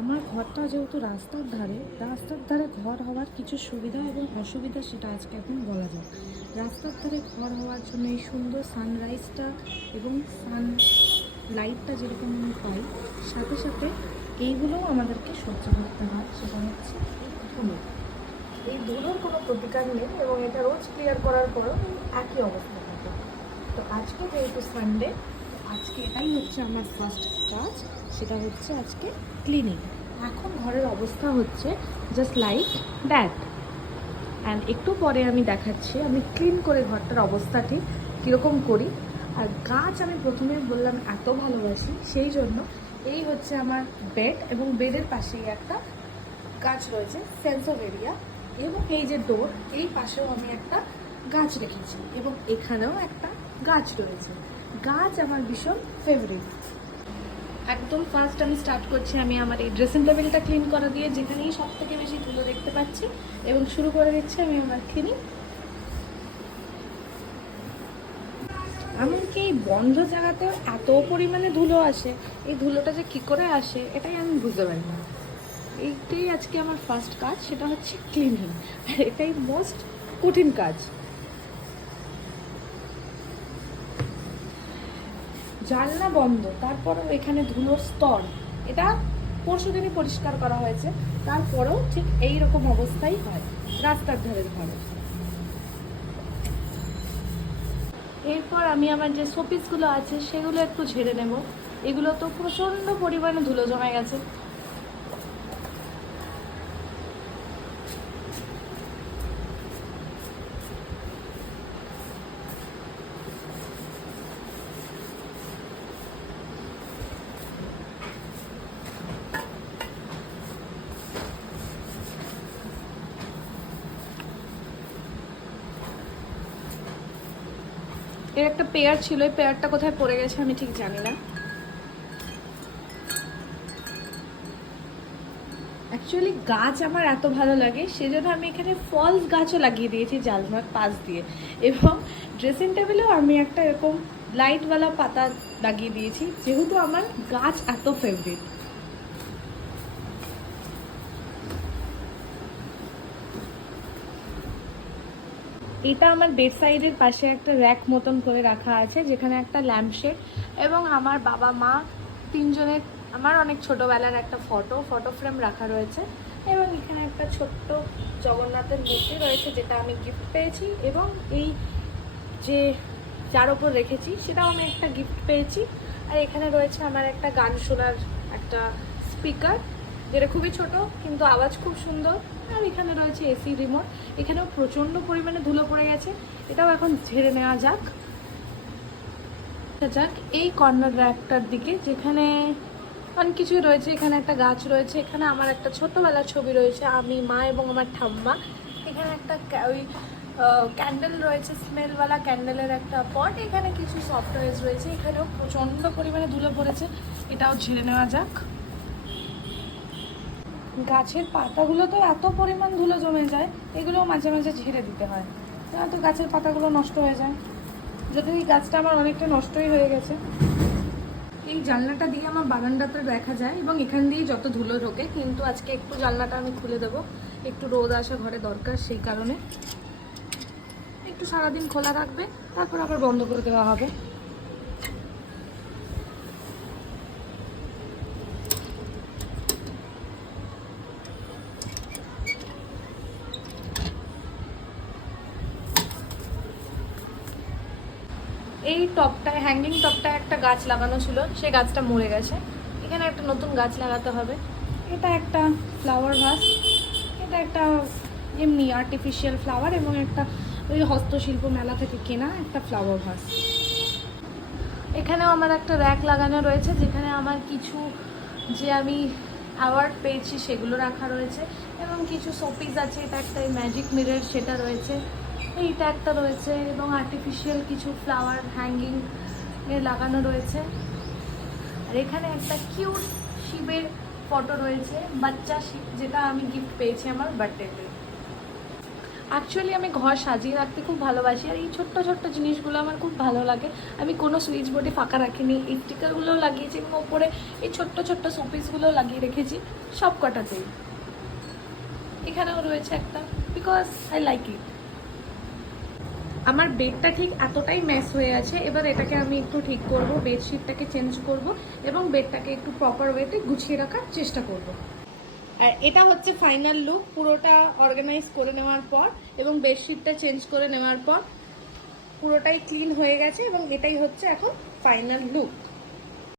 আমার ঘরটা যেহেতু রাস্তার ধারে ঘর হওয়ার কিছু সুবিধা এবং অসুবিধা সেটা আজকে এখন বলা যাক। রাস্তার ধারে ঘর হওয়ার জন্য এই সুন্দর সানরাইজটা এবং সান লাইটটা যেরকম আমি পাই, সাথে সাথে এইগুলোও আমাদেরকে সহ্য করতে হয়। সেটা হচ্ছে ধুলো। এই ধুলোর কোনো প্রতিকার নেই এবং এটা রোজ ক্লিয়ার করার পরও একই অবস্থা থাকে। তো আজকে যেহেতু সানডে, আজকে এটাই হচ্ছে আমার ফার্স্ট কাজ। সেটা হচ্ছে আজকে ক্লিনিং। এখন ঘরের অবস্থা হচ্ছে জাস্ট লাইক দ্যাট। অ্যান্ড একটু পরে আমি দেখাচ্ছি আমি ক্লিন করে ঘরটার অবস্থা ঠিক কীরকম করি। আর গাছ আমি প্রথমে বললাম এত ভালোবাসি, সেই জন্য এই হচ্ছে আমার বেড এবং বেডের পাশেই একটা গাছ রয়েছে সেন্সোভেরিয়া, এবং এই যে ডোর এই পাশেও আমি একটা গাছ রেখেছি এবং এখানেও একটা গাছ রয়েছে। গাছ আমার ভীষণ ফেভারিট। একদম ফার্স্ট আমি স্টার্ট করছি আমি আমার এই ড্রেসিং টেবিলটা ক্লিন করা দিয়ে, যেখানেই সব থেকে বেশি ধুলো দেখতে পাচ্ছি, এবং শুরু করে দিচ্ছি আমি আমার ক্লিনিং। এমনকি এই বন্ধ জায়গাতেও এত পরিমাণে ধুলো আসে, এই ধুলোটা যে কী করে আসে এটাই আমি বুঝতে পারি না। এইটাই আজকে আমার ফার্স্ট কাজ, সেটা হচ্ছে ক্লিনিং, আর এটাই মোস্ট কঠিন কাজ। জানলা বন্ধ, তারপরেও এখানে ধুলোর স্তর, এটা পরশুদিনই পরিষ্কার করা হয়েছে, তারপরেও ঠিক এই রকম অবস্থাই হয় রাস্তার ধারে ঘরে। এরপর আমি আমার যে শোপিসগুলো আছে সেগুলো একটু ঝেড়ে নেব। এগুলো তো প্রচণ্ড পরিমাণে ধুলো জমে গেছে। এর একটা পেয়ার ছিল, এই পেয়ারটা কোথায় পড়ে গেছে আমি ঠিক জানি না। অ্যাকচুয়ালি গাছ আমার এত ভালো লাগে, সেজন্য আমি এখানে ফলস গাছও লাগিয়ে দিয়েছি জানলার পাশ দিয়ে, এবং ড্রেসিং টেবিলেও আমি একটা এরকম লাইটওয়ালা পাতা লাগিয়ে দিয়েছি, যেহেতু আমার গাছ এত ফেভারিট। এটা আমার বেড সাইডের পাশে একটা র্যাক মতন করে রাখা আছে, যেখানে একটা ল্যাম্পশেড এবং আমার বাবা মা তিনজনের আমার অনেক ছোটোবেলার একটা ফটো ফ্রেম রাখা রয়েছে, এবং এখানে একটা ছোট্ট জগন্নাথের মূর্তি রয়েছে যেটা আমি গিফট পেয়েছি, এবং এই যে যার ওপর রেখেছি সেটাও আমি একটা গিফট পেয়েছি। আর এখানে রয়েছে আমার একটা গান শোনার একটা স্পিকার, যেটা খুবই ছোট কিন্তু আওয়াজ খুব সুন্দর। আর এখানে রয়েছে এসি রিমোট। এখানেও প্রচণ্ড পরিমাণে ধুলো পড়ে গেছে, এটাও এখন ঝেড়ে নেওয়া যাক। এই কর্নার র্যাকটার দিকে, যেখানে অনেক কিছুই রয়েছে। এখানে একটা গাছ রয়েছে, এখানে আমার একটা ছোট্টবেলার ছবি রয়েছে, আমি, মা এবং আমার ঠাম্মা। এখানে একটা ওই ক্যান্ডেল রয়েছে, স্মেলওয়ালা ক্যান্ডেলের একটা পট। এখানে কিছু সফটওয়্যার রয়েছে, এখানেও প্রচণ্ড পরিমাণে ধুলো পড়েছে, এটাও ঝেড়ে নেওয়া যাক। গাছের পাতাগুলো তো এত পরিমাণ ধুলো জমে যায়, এগুলোও মাঝে মাঝে ঝেড়ে দিতে হয়, তো গাছের পাতাগুলো নষ্ট হয়ে যায়। যদি এই গাছটা আমার অনেকটা নষ্টই হয়ে গেছে। এই জানলাটা দিয়ে আমার বারান্দাতে দেখা যায় এবং এখান দিয়ে যত ধুলো ঢোকে, কিন্তু আজকে একটু জানলাটা আমি খুলে দেবো, একটু রোদ আসা ঘরে দরকার, সেই কারণে একটু সারাদিন খোলা রাখবে, তারপর আবার বন্ধ করে দেওয়া হবে। এই টপটায়, হ্যাঙ্গিং টপটায় একটা গাছ লাগানো ছিল, সেই গাছটা মরে গেছে। এখানে একটা নতুন গাছ লাগাতে হবে। এটা একটা ফ্লাওয়ার ভাস, এটা একটা এমনি আর্টিফিশিয়াল ফ্লাওয়ার, এবং একটা ওই হস্তশিল্প মেলা থেকে কেনা একটা ফ্লাওয়ার ভাস। এখানেও আমার একটা র্যাক লাগানো রয়েছে, যেখানে আমার কিছু যে আমি অ্যাওয়ার্ড পেয়েছি সেগুলো রাখা রয়েছে, এবং কিছু শোপিস আছে। এটা একটা ম্যাজিক মিরর, সেটা রয়েছে, এইটা একটা রয়েছে, এবং আর্টিফিশিয়াল কিছু ফ্লাওয়ার হ্যাঙ্গিং এ লাগানো রয়েছে। আর এখানে একটা কিউট শিবের ফটো রয়েছে, বাচ্চা শিব, যেটা আমি গিফট পেয়েছি আমার বার্থডেতে। অ্যাকচুয়ালি আমি ঘর সাজিয়ে রাখতে খুব ভালোবাসি, আর এই ছোট্ট ছোট্ট জিনিসগুলো আমার খুব ভালো লাগে। আমি কোনো সুইচ বোর্ডে ফাঁকা রাখিনি, এই স্টিকারগুলোও লাগিয়েছি এবং ওপরে এই ছোট্ট ছোট্ট শোপিসগুলোও লাগিয়ে রেখেছি সব কটাতেই। এখানেও রয়েছে একটা, বিকজ আই লাইক ইট। আমার বেডটা ঠিক এতটাই মেস হয়ে আছে, এবার এটাকে আমি একটু ঠিক করব, বেডশিটটাকে চেঞ্জ করব এবং বেডটাকে একটু প্রপার ওয়েতে গুছিয়ে রাখার চেষ্টা করব। আর এটা হচ্ছে ফাইনাল লুক, পুরোটা অর্গানাইজ করে নেওয়ার পর এবং বেডশিটটা চেঞ্জ করে নেওয়ার পর পুরোটাই ক্লিন হয়ে গেছে এবং এটাই হচ্ছে এখন ফাইনাল লুক।